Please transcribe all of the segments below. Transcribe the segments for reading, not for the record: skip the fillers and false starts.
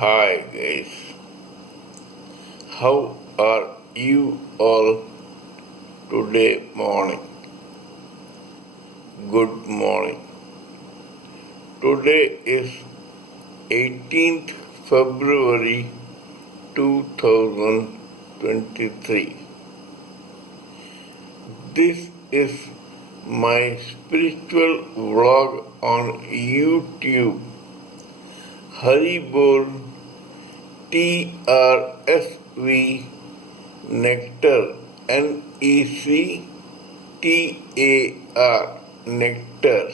Hi guys, how are you all today morning? Good morning. Today is 18th February 2023. This is my spiritual vlog on YouTube. hariboltrsvnectar nectar nectar.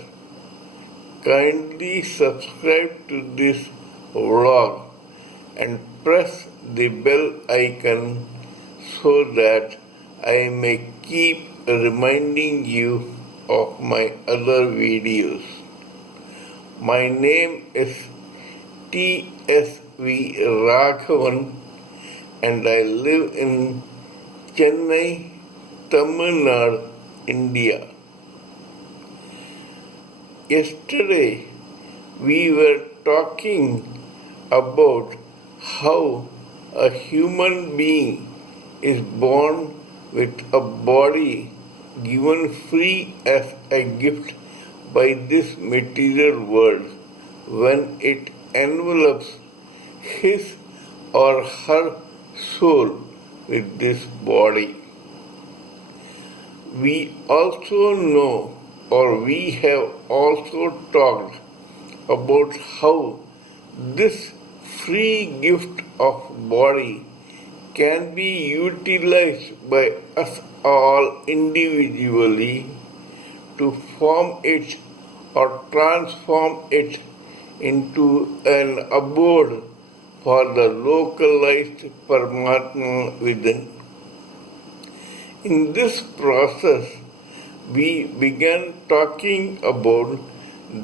Kindly subscribe to this vlog and press the bell icon so that I may keep reminding you of my other videos. My name is T.S.V. Raghavan and I live in Chennai, Tamil Nadu, India. Yesterday we were talking about how a human being is born with a body given free as a gift by this material world when it envelops his or her soul with this body. We also know, or we have also talked about how this free gift of body can be utilized by us all individually to form it or transform it into an abode for the localized Paramatma within. In this process, we began talking about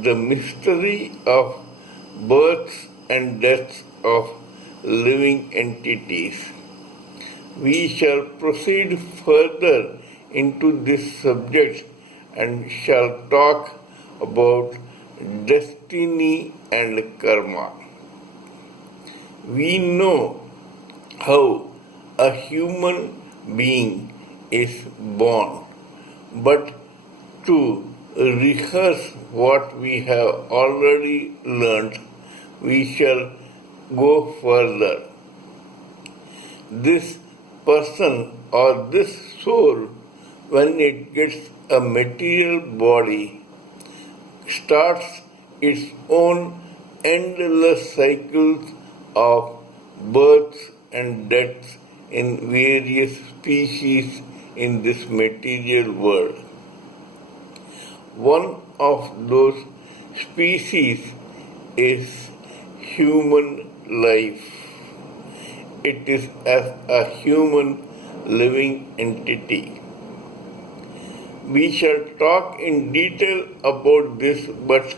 the mystery of births and deaths of living entities. We shall proceed further into this subject and shall talk about destiny and karma. We know how a human being is born, but to rehearse what we have already learnt, we shall go further. This person or this soul, when it gets a material body, starts its own endless cycles of births and deaths in various species in this material world. One of those species is human life. It is as a human living entity. We shall talk in detail about this, but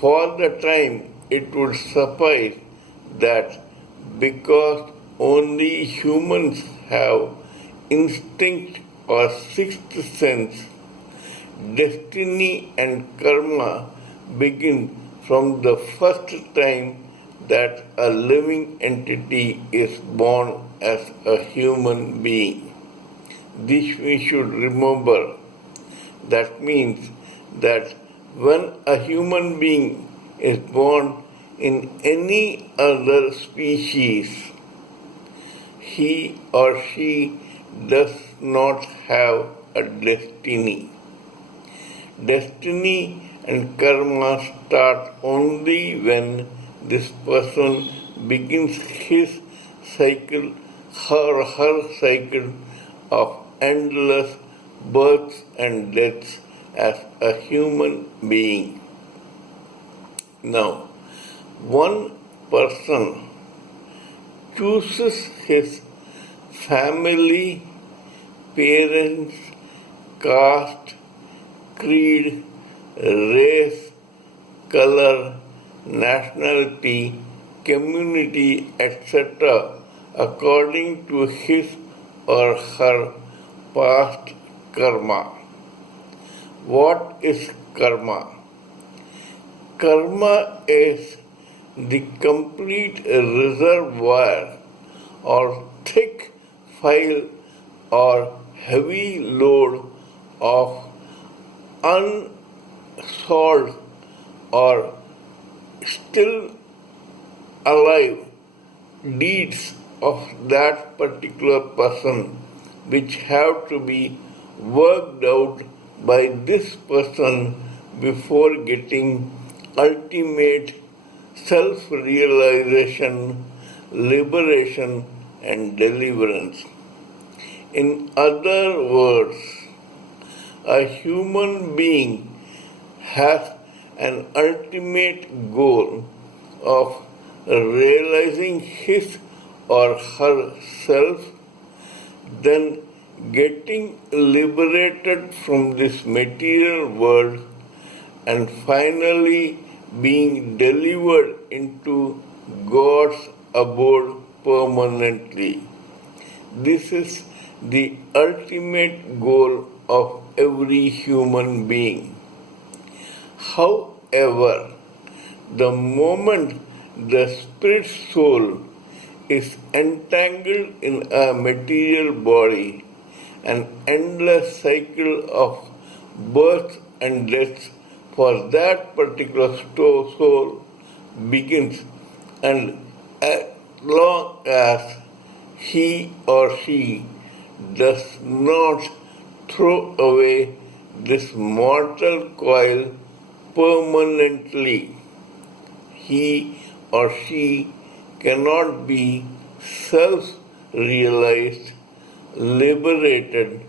for the time it would suffice that because only humans have instinct or sixth sense, destiny and karma begin from the first time that a living entity is born as a human being. This we should remember. That means that when a human being is born in any other species, he or she does not have a destiny. Destiny and karma start only when this person begins his cycle, her cycle of endless births and deaths as a human being. Now, one person chooses his family, parents, caste, creed, race, color, nationality, community, etc. according to his or her past karma. What is karma? Karma is the complete reservoir or thick file or heavy load of unsolved or still alive deeds of that particular person which have to be worked out by this person before getting ultimate self-realization, liberation and deliverance. In other words, a human being has an ultimate goal of realizing his or herself, then getting liberated from this material world, and finally being delivered into God's abode permanently. This is the ultimate goal of every human being. However, the moment the spirit soul is entangled in a material body, an endless cycle of birth and death for that particular soul begins, and as long as he or she does not throw away this mortal coil permanently, he or she cannot be self-realized, liberated,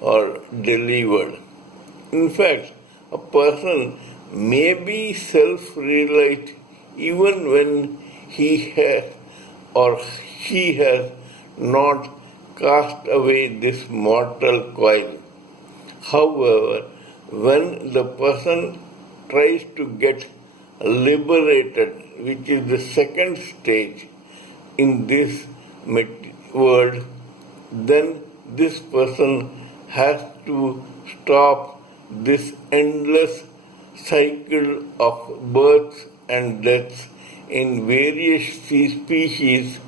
or delivered. In fact, a person may be self-realized even when he has or she has not cast away this mortal coil. However, when the person tries to get liberated, which is the second stage in this world, then this person has to stop this endless cycle of births and deaths in various species,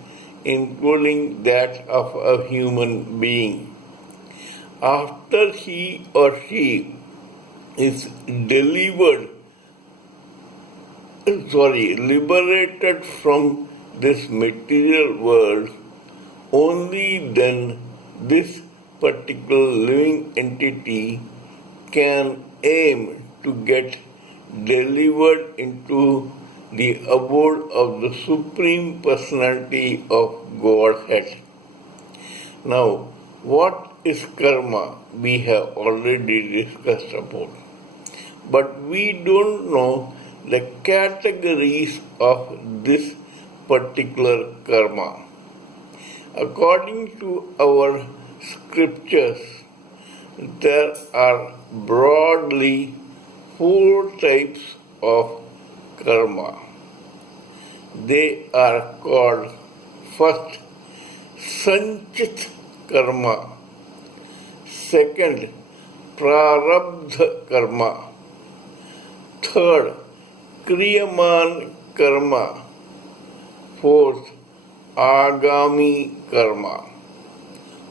including that of a human being. After he or she is liberated from this material world, only then this particular living entity can aim to get delivered into the abode of the Supreme Personality of Godhead. Now, what is karma? We have already discussed about. But we don't know the categories of this particular karma. According to our scriptures, there are broadly 4 types of karma. They are called: first, sanchit karma; second, prarabdha karma; third, kriyaman karma; fourth, agami karma.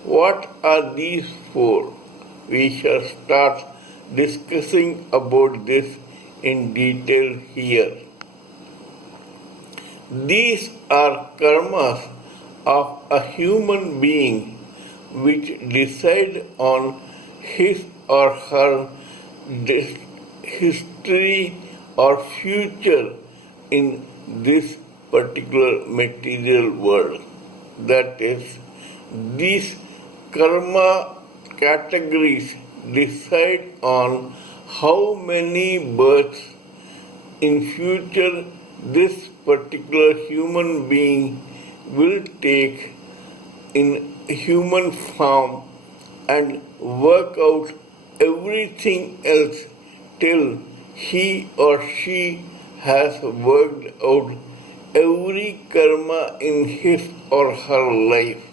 What are these 4? We shall start discussing about this in detail here. These are karmas of a human being which decide on his or her history or future in this particular material world. That is, these karma categories decide on how many births in future this particular human being will take in human form and work out everything else till he or she has worked out every karma in his or her life.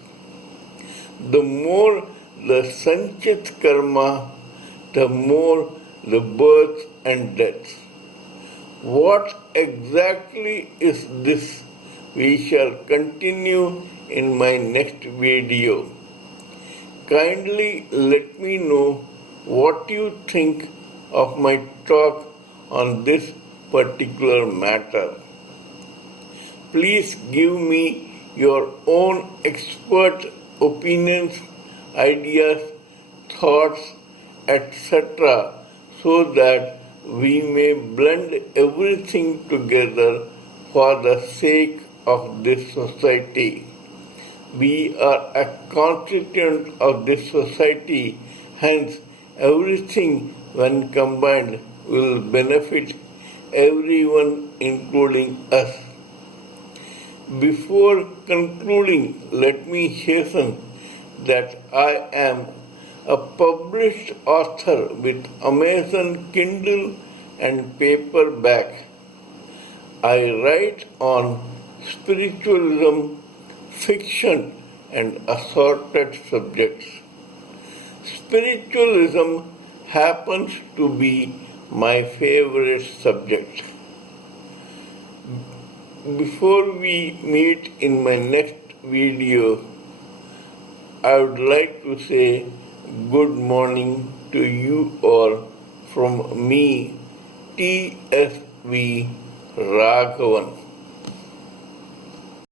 The more the sanchit karma, the more the birth and death. What exactly is this? We shall continue in my next video. Kindly let me know what you think of my talk on this particular matter. Please give me your own expert opinions, ideas, thoughts, etc., so that we may blend everything together for the sake of this society. We are a constituent of this society, hence, everything, when combined, will benefit everyone, including us. Before concluding, let me hasten that I am a published author with Amazon Kindle and paperback. I write on spiritualism, fiction, and assorted subjects. Spiritualism happens to be my favorite subject. Before we meet in my next video, I would like to say good morning to you all from me, TSV Raghavan.